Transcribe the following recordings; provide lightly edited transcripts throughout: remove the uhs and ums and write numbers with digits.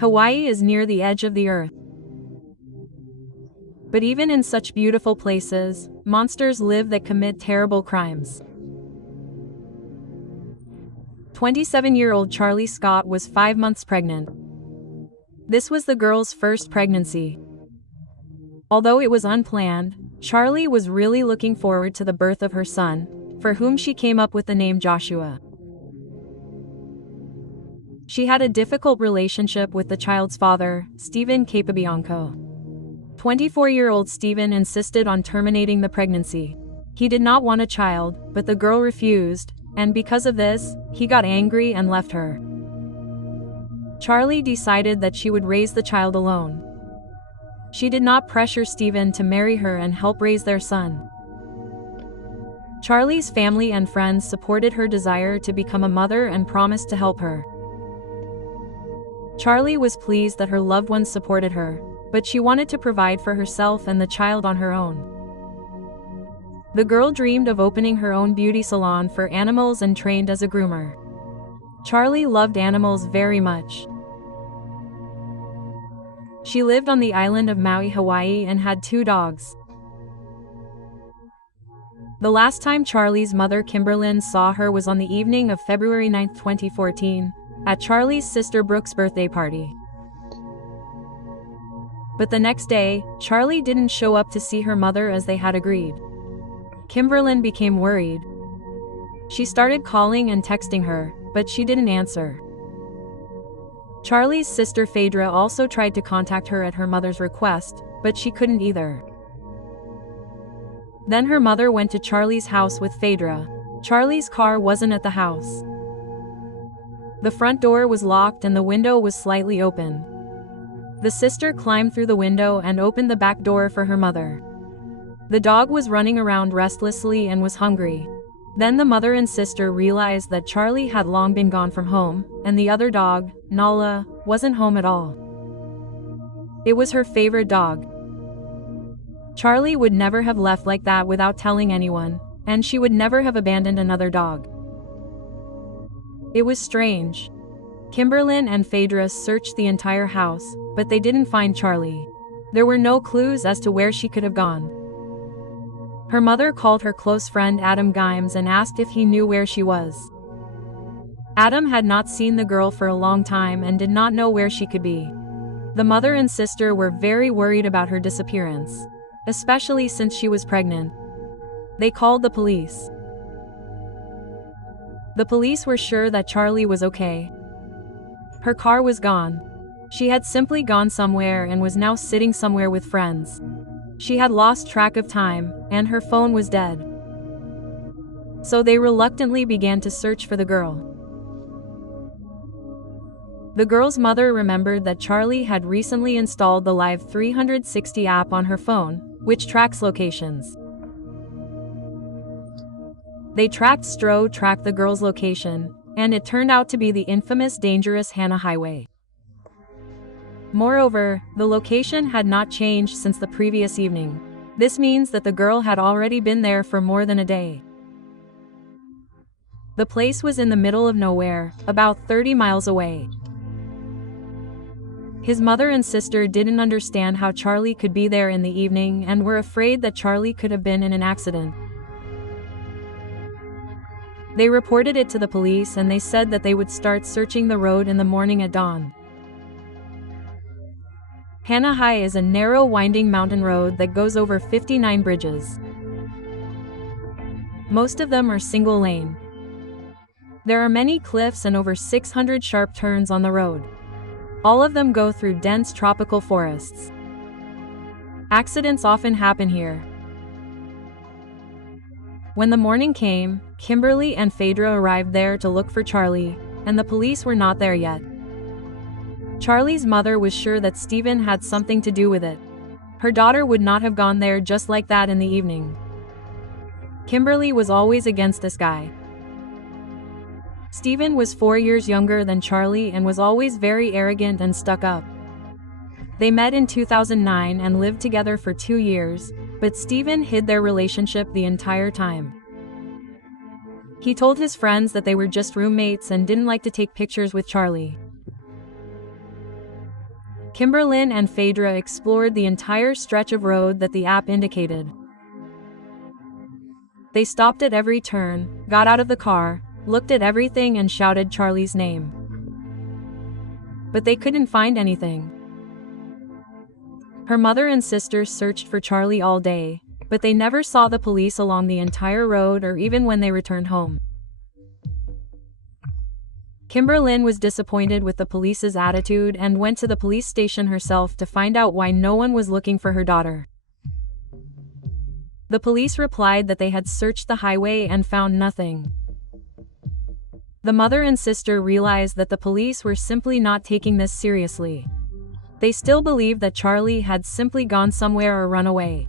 Hawaii is near the edge of the earth. But even in such beautiful places, monsters live that commit terrible crimes. 27-year-old Charlie Scott was 5 months pregnant. This was the girl's first pregnancy. Although it was unplanned, Charlie was really looking forward to the birth of her son, for whom she came up with the name Joshua. She had a difficult relationship with the child's father, Stephen Capobianco. 24-year-old Stephen insisted on terminating the pregnancy. He did not want a child, but the girl refused, and because of this, he got angry and left her. Charlie decided that she would raise the child alone. She did not pressure Stephen to marry her and help raise their son. Charlie's family and friends supported her desire to become a mother and promised to help her. Charlie was pleased that her loved ones supported her, but she wanted to provide for herself and the child on her own. The girl dreamed of opening her own beauty salon for animals and trained as a groomer. Charlie loved animals very much. She lived on the island of Maui, Hawaii, and had 2 dogs. The last time Charlie's mother Kimberlyn saw her was on the evening of February 9, 2014, at Charlie's sister Brooke's birthday party. But the next day, Charlie didn't show up to see her mother as they had agreed. Kimberlyn became worried. She started calling and texting her, but she didn't answer. Charlie's sister Phaedra also tried to contact her at her mother's request, but she couldn't either. Then her mother went to Charlie's house with Phaedra. Charlie's car wasn't at the house. The front door was locked and the window was slightly open. The sister climbed through the window and opened the back door for her mother. The dog was running around restlessly and was hungry. Then the mother and sister realized that Charlie had long been gone from home, and the other dog, Nala, wasn't home at all. It was her favorite dog. Charlie would never have left like that without telling anyone, and she would never have abandoned another dog. It was strange. Kimberlyn and Phaedra searched the entire house, but they didn't find Charlie. There were no clues as to where she could have gone. Her mother called her close friend Adam Gimes and asked if he knew where she was. Adam had not seen the girl for a long time and did not know where she could be. The mother and sister were very worried about her disappearance, especially since she was pregnant. They called the police. The police were sure that Charlie was okay. Her car was gone. She had simply gone somewhere and was now sitting somewhere with friends. She had lost track of time, and her phone was dead. So they reluctantly began to search for the girl. The girl's mother remembered that Charlie had recently installed the Live 360 app on her phone, which tracks locations. They tracked the girl's location, and it turned out to be the infamous dangerous Hana Highway. Moreover, the location had not changed since the previous evening. This means that the girl had already been there for more than a day. The place was in the middle of nowhere, about 30 miles away. His mother and sister didn't understand how Charlie could be there in the evening and were afraid that Charlie could have been in an accident. They reported it to the police and they said that they would start searching the road in the morning at dawn. Hana High is a narrow winding mountain road that goes over 59 bridges. Most of them are single lane. There are many cliffs and over 600 sharp turns on the road. All of them go through dense tropical forests. Accidents often happen here. When the morning came, Kimberly and Phaedra arrived there to look for Charlie, and the police were not there yet. Charlie's mother was sure that Stephen had something to do with it. Her daughter would not have gone there just like that in the evening. Kimberly was always against this guy. Stephen was 4 years younger than Charlie and was always very arrogant and stuck up. They met in 2009 and lived together for 2 years, but Stephen hid their relationship the entire time. He told his friends that they were just roommates and didn't like to take pictures with Charlie. Kimberlyn and Phaedra explored the entire stretch of road that the app indicated. They stopped at every turn, got out of the car, looked at everything and shouted Charlie's name. But they couldn't find anything. Her mother and sister searched for Charlie all day, but they never saw the police along the entire road or even when they returned home. Kimberlyn was disappointed with the police's attitude and went to the police station herself to find out why no one was looking for her daughter. The police replied that they had searched the highway and found nothing. The mother and sister realized that the police were simply not taking this seriously. They still believed that Charlie had simply gone somewhere or run away.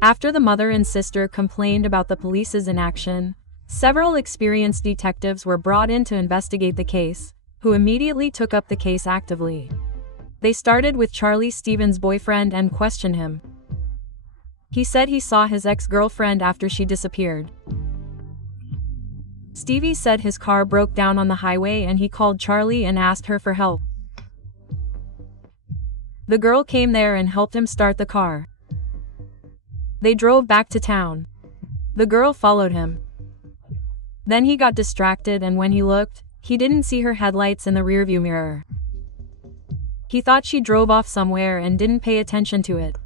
After the mother and sister complained about the police's inaction, several experienced detectives were brought in to investigate the case, who immediately took up the case actively. They started with Charlie Stevens' boyfriend and questioned him. He said he saw his ex-girlfriend after she disappeared. Stevie said his car broke down on the highway and he called Charlie and asked her for help. The girl came there and helped him start the car. They drove back to town. The girl followed him. Then he got distracted and when he looked, he didn't see her headlights in the rearview mirror. He thought she drove off somewhere and didn't pay attention to it.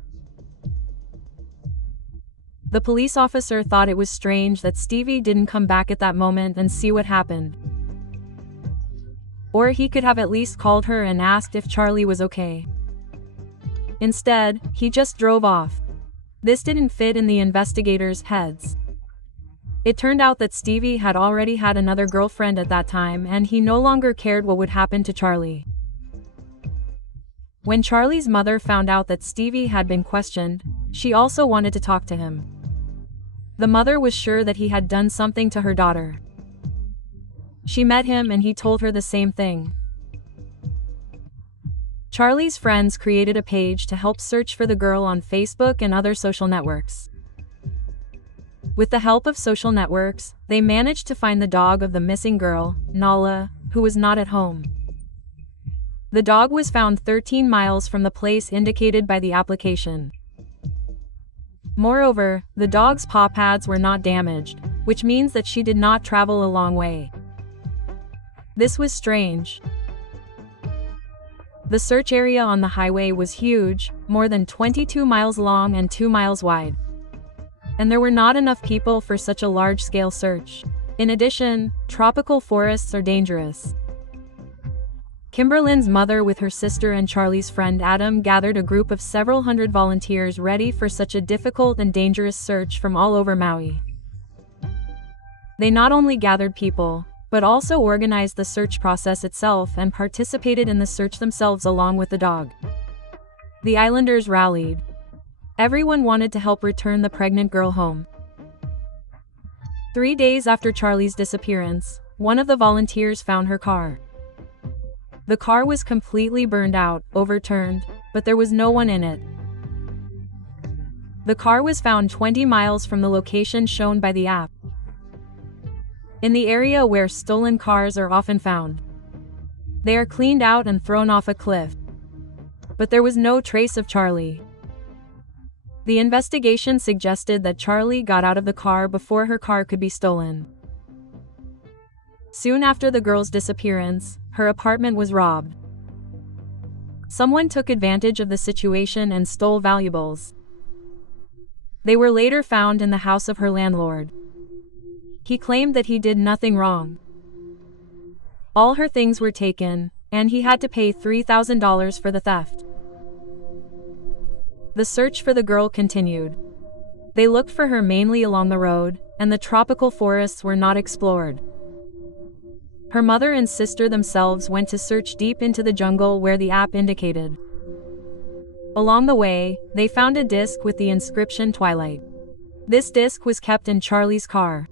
The police officer thought it was strange that Stevie didn't come back at that moment and see what happened. Or he could have at least called her and asked if Charlie was okay. Instead, he just drove off. This didn't fit in the investigators' heads. It turned out that Stevie had already had another girlfriend at that time and he no longer cared what would happen to Charlie. When Charlie's mother found out that Stevie had been questioned, she also wanted to talk to him. The mother was sure that he had done something to her daughter. She met him and he told her the same thing. Charlie's friends created a page to help search for the girl on Facebook and other social networks. With the help of social networks, they managed to find the dog of the missing girl, Nala, who was not at home. The dog was found 13 miles from the place indicated by the application. Moreover, the dog's paw pads were not damaged, which means that she did not travel a long way. This was strange. The search area on the highway was huge, more than 22 miles long and 2 miles wide. And there were not enough people for such a large-scale search. In addition, tropical forests are dangerous. Kimberlyn's mother with her sister and Charlie's friend Adam gathered a group of several hundred volunteers ready for such a difficult and dangerous search from all over Maui. They not only gathered people, but also organized the search process itself and participated in the search themselves along with the dog. The islanders rallied. Everyone wanted to help return the pregnant girl home. 3 days after Charlie's disappearance, one of the volunteers found her car. The car was completely burned out, overturned, but there was no one in it. The car was found 20 miles from the location shown by the app, in the area where stolen cars are often found. They are cleaned out and thrown off a cliff. But there was no trace of Charlie. The investigation suggested that Charlie got out of the car before her car could be stolen. Soon after the girl's disappearance, her apartment was robbed. Someone took advantage of the situation and stole valuables. They were later found in the house of her landlord. He claimed that he did nothing wrong. All her things were taken, and he had to pay $3,000 for the theft. The search for the girl continued. They looked for her mainly along the road, and the tropical forests were not explored. Her mother and sister themselves went to search deep into the jungle where the app indicated. Along the way, they found a disc with the inscription Twilight. This disc was kept in Charlie's car.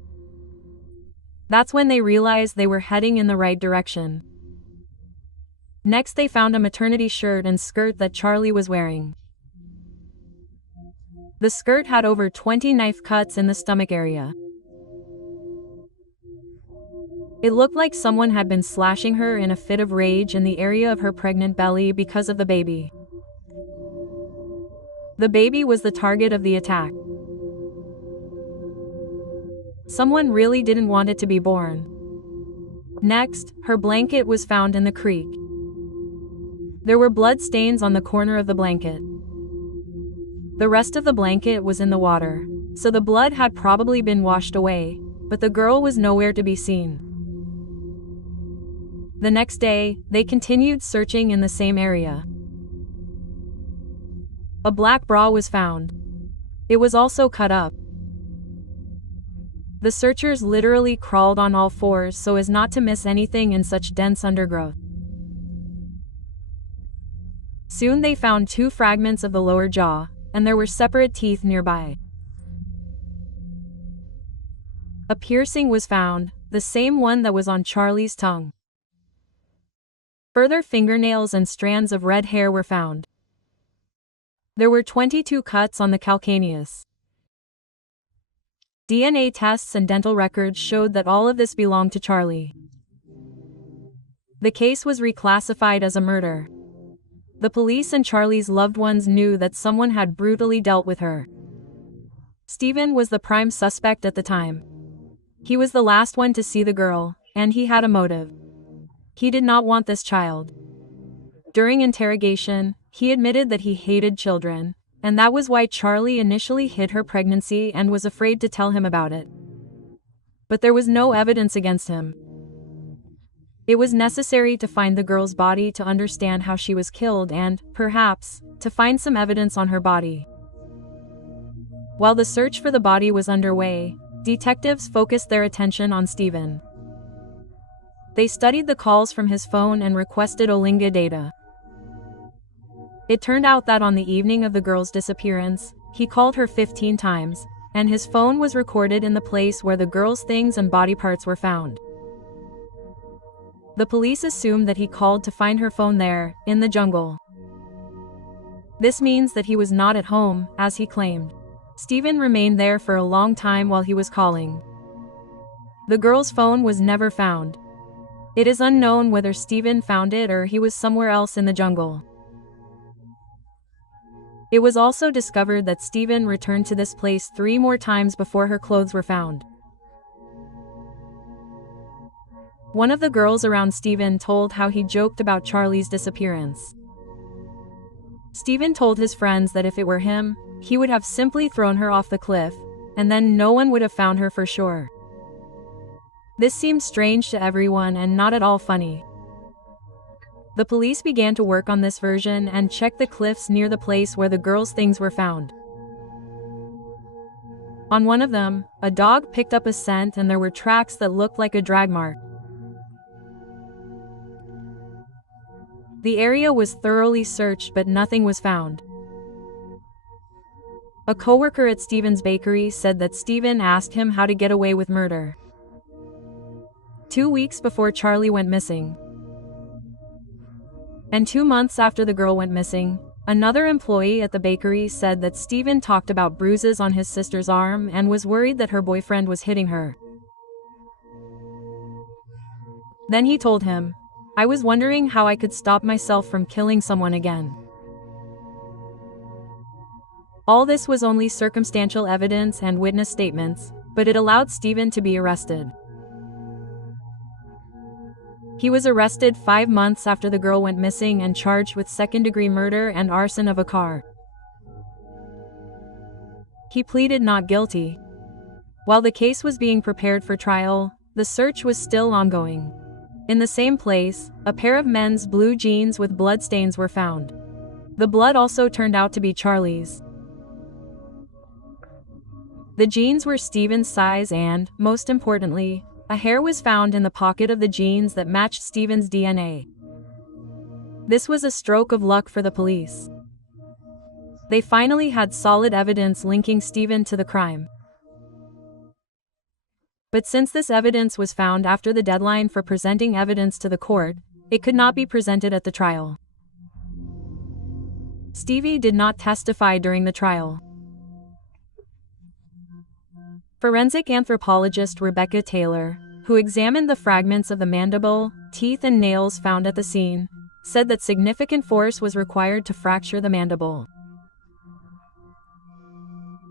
That's when they realized they were heading in the right direction. Next, they found a maternity shirt and skirt that Charlie was wearing. The skirt had over 20 knife cuts in the stomach area. It looked like someone had been slashing her in a fit of rage in the area of her pregnant belly because of the baby. The baby was the target of the attack. Someone really didn't want it to be born. Next, her blanket was found in the creek. There were blood stains on the corner of the blanket. The rest of the blanket was in the water, so the blood had probably been washed away, but the girl was nowhere to be seen. The next day, they continued searching in the same area. A black bra was found. It was also cut up. The searchers literally crawled on all fours so as not to miss anything in such dense undergrowth. Soon they found 2 fragments of the lower jaw, and there were separate teeth nearby. A piercing was found, the same one that was on Charlie's tongue. Further fingernails and strands of red hair were found. There were 22 cuts on the calcaneus. DNA tests and dental records showed that all of this belonged to Charlie. The case was reclassified as a murder. The police and Charlie's loved ones knew that someone had brutally dealt with her. Stephen was the prime suspect at the time. He was the last one to see the girl, and he had a motive. He did not want this child. During interrogation, he admitted that he hated children, and that was why Charlie initially hid her pregnancy and was afraid to tell him about it. But there was no evidence against him. It was necessary to find the girl's body to understand how she was killed and, perhaps, to find some evidence on her body. While the search for the body was underway, detectives focused their attention on Stephen. They studied the calls from his phone and requested ISLANDg data. It turned out that on the evening of the girl's disappearance, he called her 15 times, and his phone was recorded in the place where the girl's things and body parts were found. The police assumed that he called to find her phone there, in the jungle. This means that he was not at home, as he claimed. Stephen remained there for a long time while he was calling. The girl's phone was never found. It is unknown whether Stephen found it or he was somewhere else in the jungle. It was also discovered that Stephen returned to this place 3 more times before her clothes were found. One of the girls around Stephen told how he joked about Charlie's disappearance. Stephen told his friends that if it were him, he would have simply thrown her off the cliff, and then no one would have found her for sure. This seemed strange to everyone and not at all funny. The police began to work on this version and checked the cliffs near the place where the girl's things were found. On one of them, a dog picked up a scent and there were tracks that looked like a drag mark. The area was thoroughly searched but nothing was found. A coworker at Stephen's bakery said that Stephen asked him how to get away with murder. 2 weeks before Charlie went missing, and 2 months after the girl went missing, another employee at the bakery said that Stephen talked about bruises on his sister's arm and was worried that her boyfriend was hitting her. Then he told him, "I was wondering how I could stop myself from killing someone again." All this was only circumstantial evidence and witness statements, but it allowed Stephen to be arrested. He was arrested 5 months after the girl went missing and charged with second-degree murder and arson of a car. He pleaded not guilty. While the case was being prepared for trial, the search was still ongoing. In the same place, a pair of men's blue jeans with bloodstains were found. The blood also turned out to be Charlie's. The jeans were Stephen's size and, most importantly, a hair was found in the pocket of the jeans that matched Stephen's DNA. This was a stroke of luck for the police. They finally had solid evidence linking Stephen to the crime. But since this evidence was found after the deadline for presenting evidence to the court, it could not be presented at the trial. Stevie did not testify during the trial. Forensic anthropologist Rebecca Taylor, who examined the fragments of the mandible, teeth and nails found at the scene, said that significant force was required to fracture the mandible.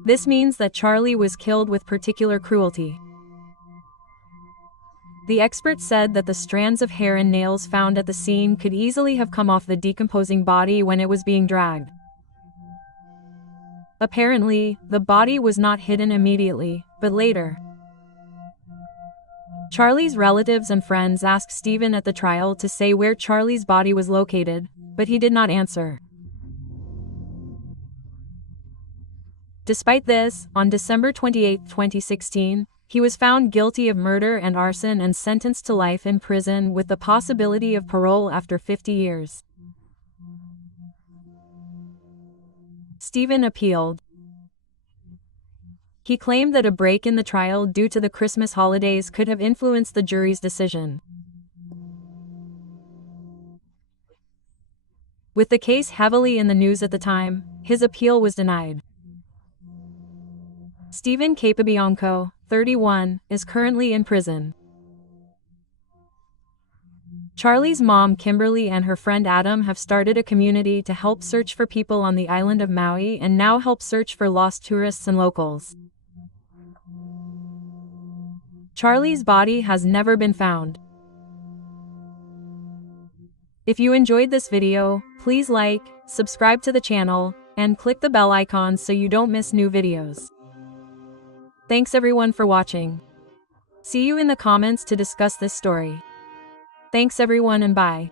This means that Charlie was killed with particular cruelty. The expert said that the strands of hair and nails found at the scene could easily have come off the decomposing body when it was being dragged. Apparently, the body was not hidden immediately, but later. Charlie's relatives and friends asked Stephen at the trial to say where Charlie's body was located, but he did not answer. Despite this, on December 28, 2016, he was found guilty of murder and arson and sentenced to life in prison with the possibility of parole after 50 years. Stephen appealed. He claimed that a break in the trial due to the Christmas holidays could have influenced the jury's decision. With the case heavily in the news at the time, his appeal was denied. Stephen Capobianco, 31, is currently in prison. Charlie's mom Kimberly and her friend Adam have started a community to help search for people on the island of Maui and now help search for lost tourists and locals. Charlie's body has never been found. If you enjoyed this video, please like, subscribe to the channel, and click the bell icon so you don't miss new videos. Thanks everyone for watching. See you in the comments to discuss this story. Thanks everyone and bye.